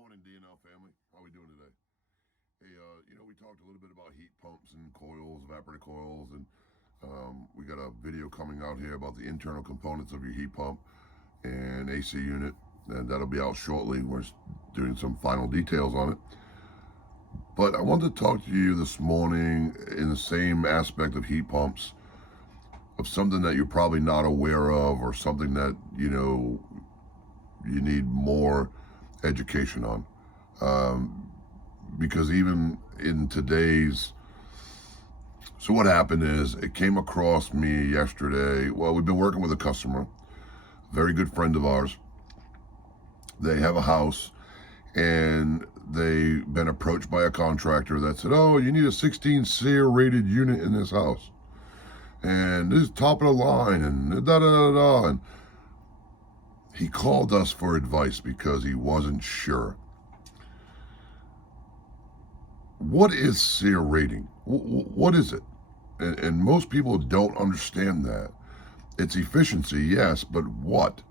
morning, DNL family. How are we doing today? Hey, we talked a little bit about heat pumps and coils, evaporator coils, and we got a video coming out here about the internal components of your heat pump and AC unit, and that'll be out shortly. We're doing some final details on it. But I wanted to talk to you this morning in the same aspect of heat pumps, of something that you're probably not aware of, or something that, you need more education on. Because even in today's, so what happened is, it came across me yesterday. Well, we've been working with a customer, a very good friend of ours. They have a house, and they've been approached by a contractor that said, oh, you need a 16 Seer rated unit in this house, and this is top of the line, and da da da da. And he called us for advice because he wasn't sure. What is Seer Rating? What is it? And most people don't understand that. It's efficiency, yes, but what?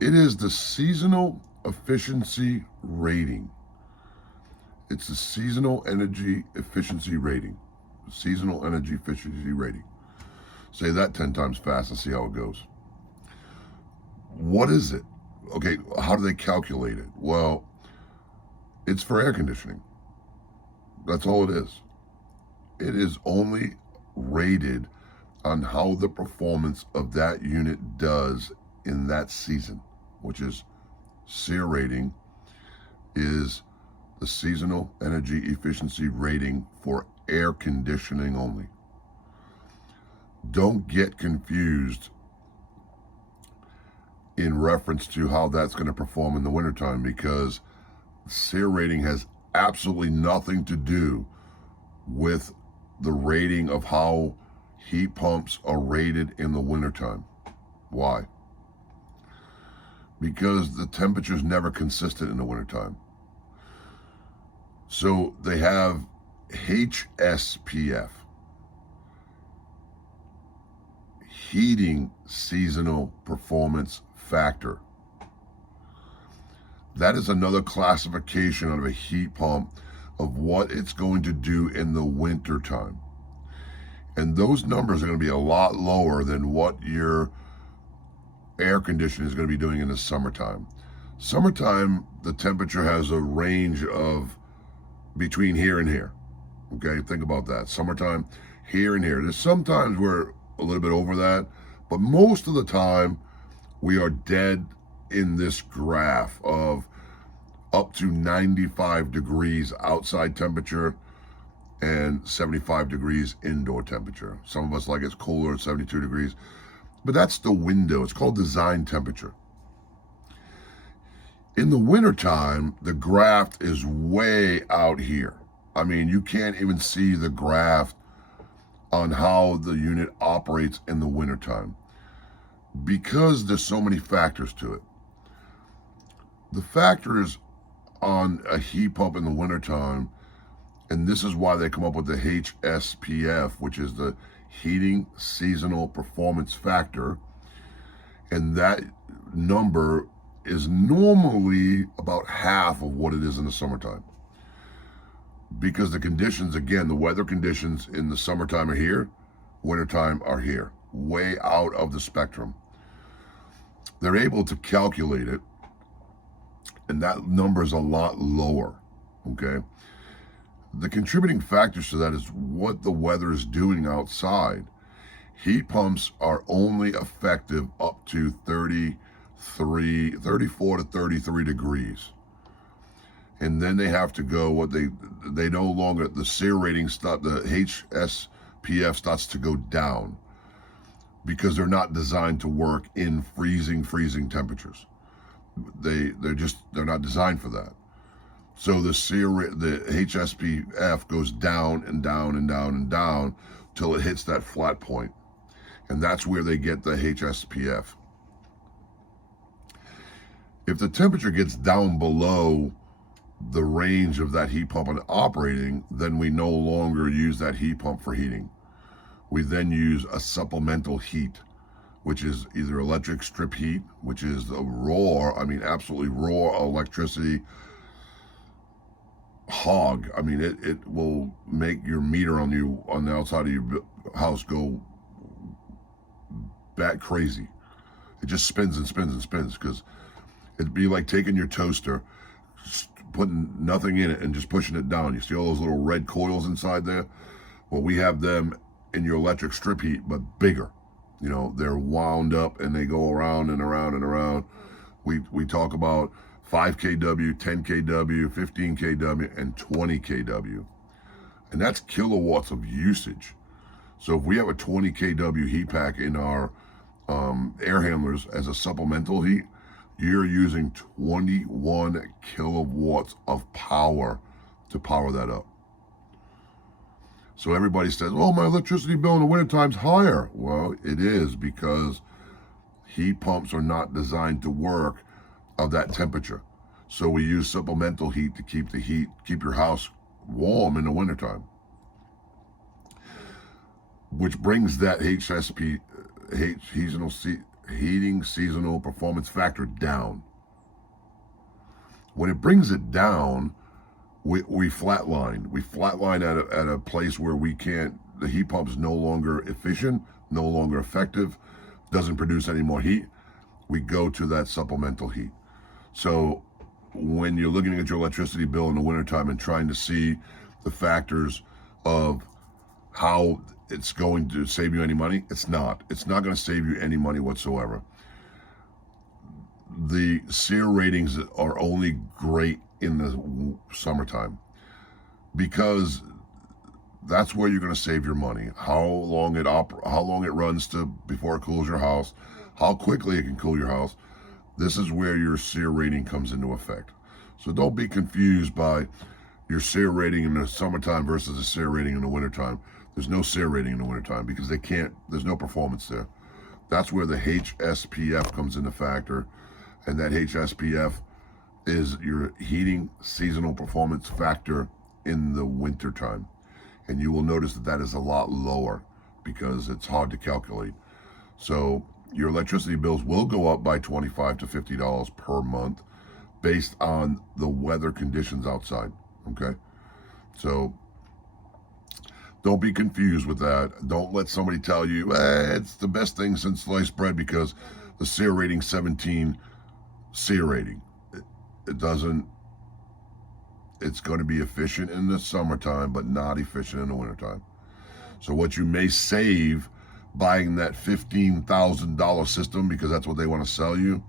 It is the seasonal efficiency rating. It's the seasonal energy efficiency rating. Seasonal energy efficiency rating. Say that 10 times fast and see how it goes. What is it? Okay, how do they calculate it? Well, it's for air conditioning. That's all it is. It is only rated on how the performance of that unit does in that season, which is Seer Rating is the seasonal energy efficiency rating for air conditioning only. Don't get confused in reference to how that's going to perform in the wintertime, because Seer Rating has absolutely nothing to do with the rating of how heat pumps are rated in the wintertime. Why? Because the temperature is never consistent in the wintertime. So they have HSPF, heating seasonal performance factor. That is another classification of a heat pump of what it's going to do in the winter time. And those numbers are going to be a lot lower than what your air conditioning is going to be doing in the summertime. Summertime, the temperature has a range of between here and here. Okay, think about that. Summertime, here and here. There's sometimes we're a little bit over that, but most of the time we are dead in this graph of up to 95 degrees outside temperature and 75 degrees indoor temperature. Some of us like it's cooler at 72 degrees, but that's the window. It's called design temperature. In the wintertime, the graph is way out here. I mean, you can't even see the graph on how the unit operates in the wintertime, because there's so many factors to it. The factors on a heat pump in the wintertime, and this is why they come up with the HSPF, which is the heating seasonal performance factor, and that number is normally about half of what it is in the summertime. Because the conditions, again, the weather conditions in the summertime are here, wintertime are here, way out of the spectrum. They're able to calculate it, and that number is a lot lower, okay? The contributing factors to that is what the weather is doing outside. Heat pumps are only effective up to 34 to 33 degrees. And then they have to go, they no longer, the Seer Rating, the HSPF starts to go down, because they're not designed to work in freezing temperatures. They're not designed for that. So the HSPF goes down and down and down and down till it hits that flat point. And that's where they get the HSPF. If the temperature gets down below the range of that heat pump and operating, then we no longer use that heat pump for heating. We then use a supplemental heat, which is either electric strip heat, which is the raw, I mean, absolutely raw electricity hog. I mean, it will make your meter on the outside of your house go bat crazy. It just spins and spins and spins, because it'd be like taking your toaster, putting nothing in it and just pushing it down. You see all those little red coils inside there? Well, we have them in your electric strip heat, but bigger. You know, they're wound up and they go around and around and around. We talk about 5 kW, 10 kW, 15 kW, and 20 kW. And that's kilowatts of usage. So if we have a 20 kW heat pack in our air handlers as a supplemental heat, you're using 21 kilowatts of power to power that up. So everybody says, oh, my electricity bill in the wintertime's higher. Well, it is, because heat pumps are not designed to work of that temperature. So we use supplemental heat to keep your house warm in the wintertime. Which brings that heating seasonal performance factor down. When it brings it down, we flatline. We flatline at a place where the heat pump is no longer efficient, no longer effective, doesn't produce any more heat. We go to that supplemental heat. So when you're looking at your electricity bill in the wintertime and trying to see the factors of how it's going to save you any money, it's not. It's not going to save you any money whatsoever. The Seer ratings are only great in the summertime, because that's where you're going to save your money. How long it runs to before it cools your house, how quickly it can cool your house. This is where your Seer rating comes into effect. So don't be confused by your Seer rating in the summertime versus a Seer rating in the wintertime. There's no Seer rating in the wintertime, because there's no performance there. That's where the HSPF comes into factor, and that HSPF is your heating seasonal performance factor in the wintertime. And you will notice that is a lot lower, because it's hard to calculate. So your electricity bills will go up by $25 to $50 per month based on the weather conditions outside, okay? So don't be confused with that. Don't let somebody tell you, it's the best thing since sliced bread because the Seer rating 17 Seer rating. It doesn't, it's going to be efficient in the summertime, but not efficient in the wintertime. So what you may save buying that $15,000 system, because that's what they want to sell you,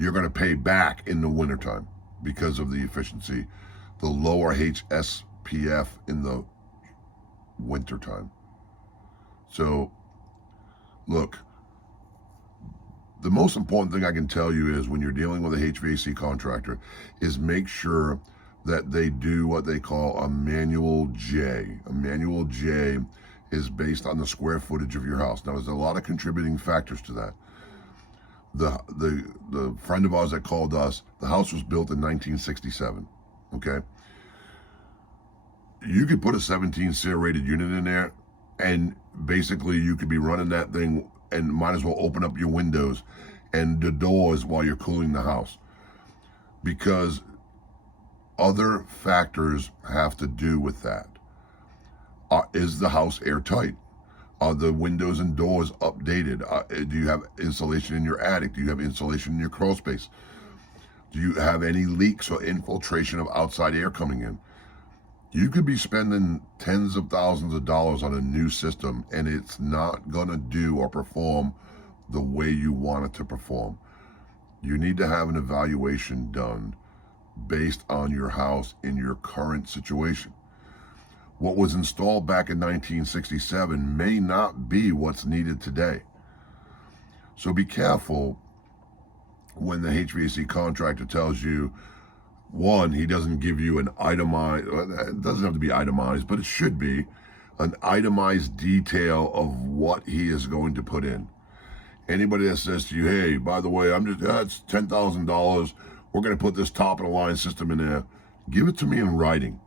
you're going to pay back in the wintertime because of the efficiency, the lower HSPF in the wintertime. So look, the most important thing I can tell you is when you're dealing with a HVAC contractor is make sure that they do what they call a manual J. A manual J is based on the square footage of your house. Now, there's a lot of contributing factors to that. The friend of ours that called us, the house was built in 1967, okay? You could put a 17 Seer rated unit in there, and basically you could be running that thing and might as well open up your windows and the doors while you're cooling the house, because other factors have to do with that. Is the house airtight? Are the windows and doors updated? Do you have insulation in your attic? Do you have insulation in your crawl space? Do you have any leaks or infiltration of outside air coming in? You could be spending tens of thousands of dollars on a new system, and it's not going to do or perform the way you want it to perform. You need to have an evaluation done based on your house in your current situation. What was installed back in 1967 may not be what's needed today. So be careful when the HVAC contractor tells you, one, he doesn't give you an itemized, it doesn't have to be itemized, but it should be an itemized detail of what he is going to put in. Anybody that says to you, hey, by the way, it's $10,000, we're going to put this top of the line system in there, give it to me in writing.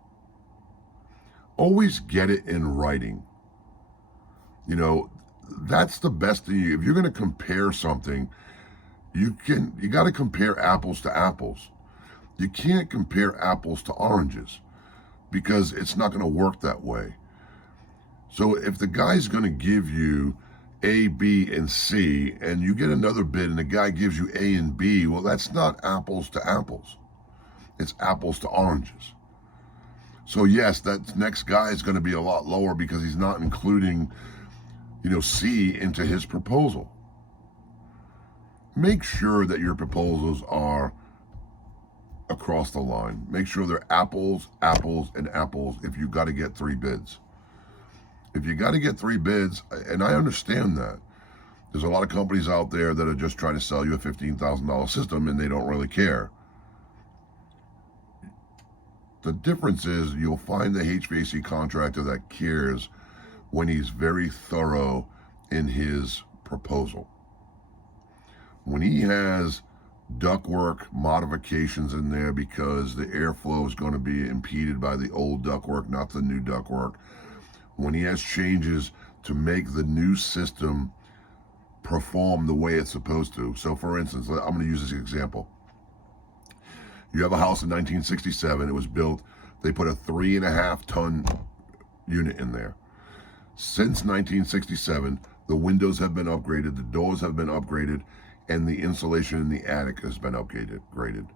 Always get it in writing. You know, that's the best thing. If you're going to compare something, you got to compare apples to apples. You can't compare apples to oranges because it's not going to work that way. So if the guy's going to give you A, B, and C, and you get another bid and the guy gives you A and B, well, that's not apples to apples. It's apples to oranges. So yes, that next guy is going to be a lot lower because he's not including, C into his proposal. Make sure that your proposals are across the line. Make sure they're apples, apples, and apples if you've got to get 3 bids. If you got to get 3 bids, and I understand that, there's a lot of companies out there that are just trying to sell you a $15,000 system and they don't really care. The difference is you'll find the HVAC contractor that cares when he's very thorough in his proposal. When he has ductwork modifications in there because the airflow is going to be impeded by the old ductwork, not the new ductwork. When he has changes to make the new system perform the way it's supposed to. So for instance, I'm going to use this example. You have a house in 1967. It was built. They put a 3.5-ton unit in there. Since 1967, the windows have been upgraded, the doors have been upgraded, and the insulation in the attic has been upgraded.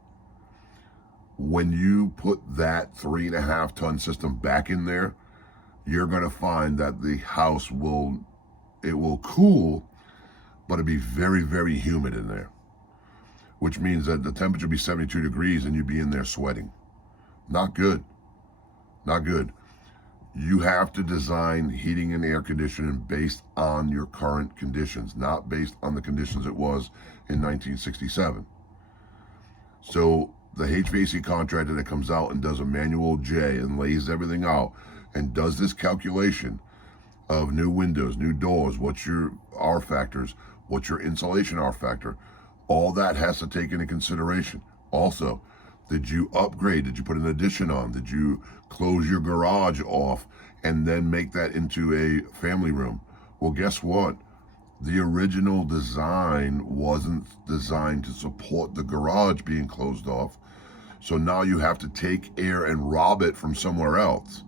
When you put that 3.5-ton system back in there, you're going to find that the house will cool, but it'll be very, very humid in there, which means that the temperature will be 72 degrees and you'll be in there sweating. Not good. Not good. You have to design heating and air conditioning based on your current conditions, not based on the conditions it was in 1967. So the HVAC contractor that comes out and does a manual J and lays everything out and does this calculation of new windows, new doors, what's your R factors, what's your insulation R factor, all that has to take into consideration. Also, did you upgrade? Did you put an addition on? Did you close your garage off and then make that into a family room? Well, guess what? The original design wasn't designed to support the garage being closed off. So now you have to take air and rob it from somewhere else.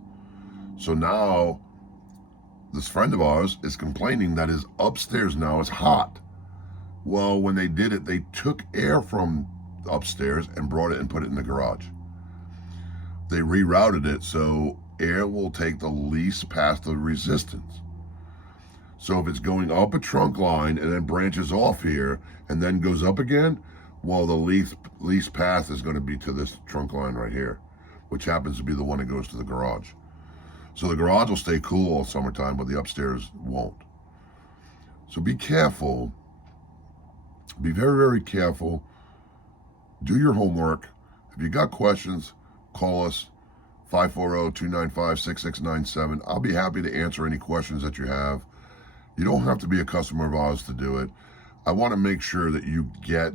So now this friend of ours is complaining that his upstairs now is hot. Well, when they did it, they took air from upstairs and brought it and put it in the garage. They rerouted it so air will take the least path of resistance. So if it's going up a trunk line and then branches off here and then goes up again, well, the least path is going to be to this trunk line right here, which happens to be the one that goes to the garage. So the garage will stay cool all summertime, but the upstairs won't. So be careful. Be very, very careful. Do your homework. If you got questions, call us, 540-295-6697. I'll be happy to answer any questions that you have. You don't have to be a customer of ours to do it. I want to make sure that you get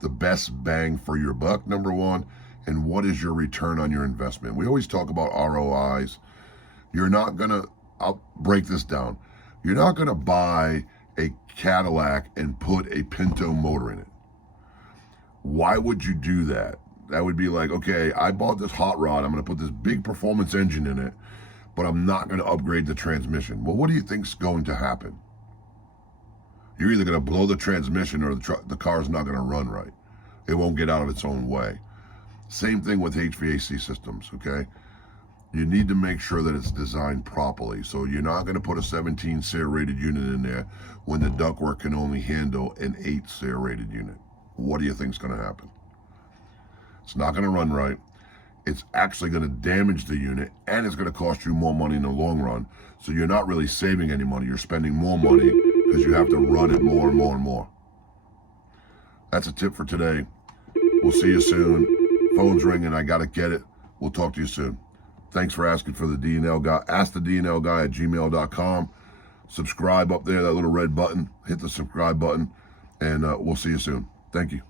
the best bang for your buck, number one, and what is your return on your investment. We always talk about ROIs. You're not going to, I'll break this down. You're not going to buy a Cadillac and put a Pinto motor in it. Why would you do that? That would be like, okay, I bought this hot rod. I'm going to put this big performance engine in it, but I'm not going to upgrade the transmission. Well, what do you think's going to happen? You're either going to blow the transmission or the car's not going to run right. It won't get out of its own way. Same thing with HVAC systems, okay? You need to make sure that it's designed properly. So you're not going to put a 17 Seer rated unit in there when the ductwork can only handle an 8 Seer rated unit. What do you think is going to happen? It's not going to run right. It's actually going to damage the unit, and it's going to cost you more money in the long run. So you're not really saving any money. You're spending more money because you have to run it more and more and more. That's a tip for today. We'll see you soon. Phone's ringing. I got to get it. We'll talk to you soon. Thanks for asking for the D&L guy. AskTheDandLGuy@gmail.com. Subscribe up there, that little red button. Hit the subscribe button, and we'll see you soon. Thank you.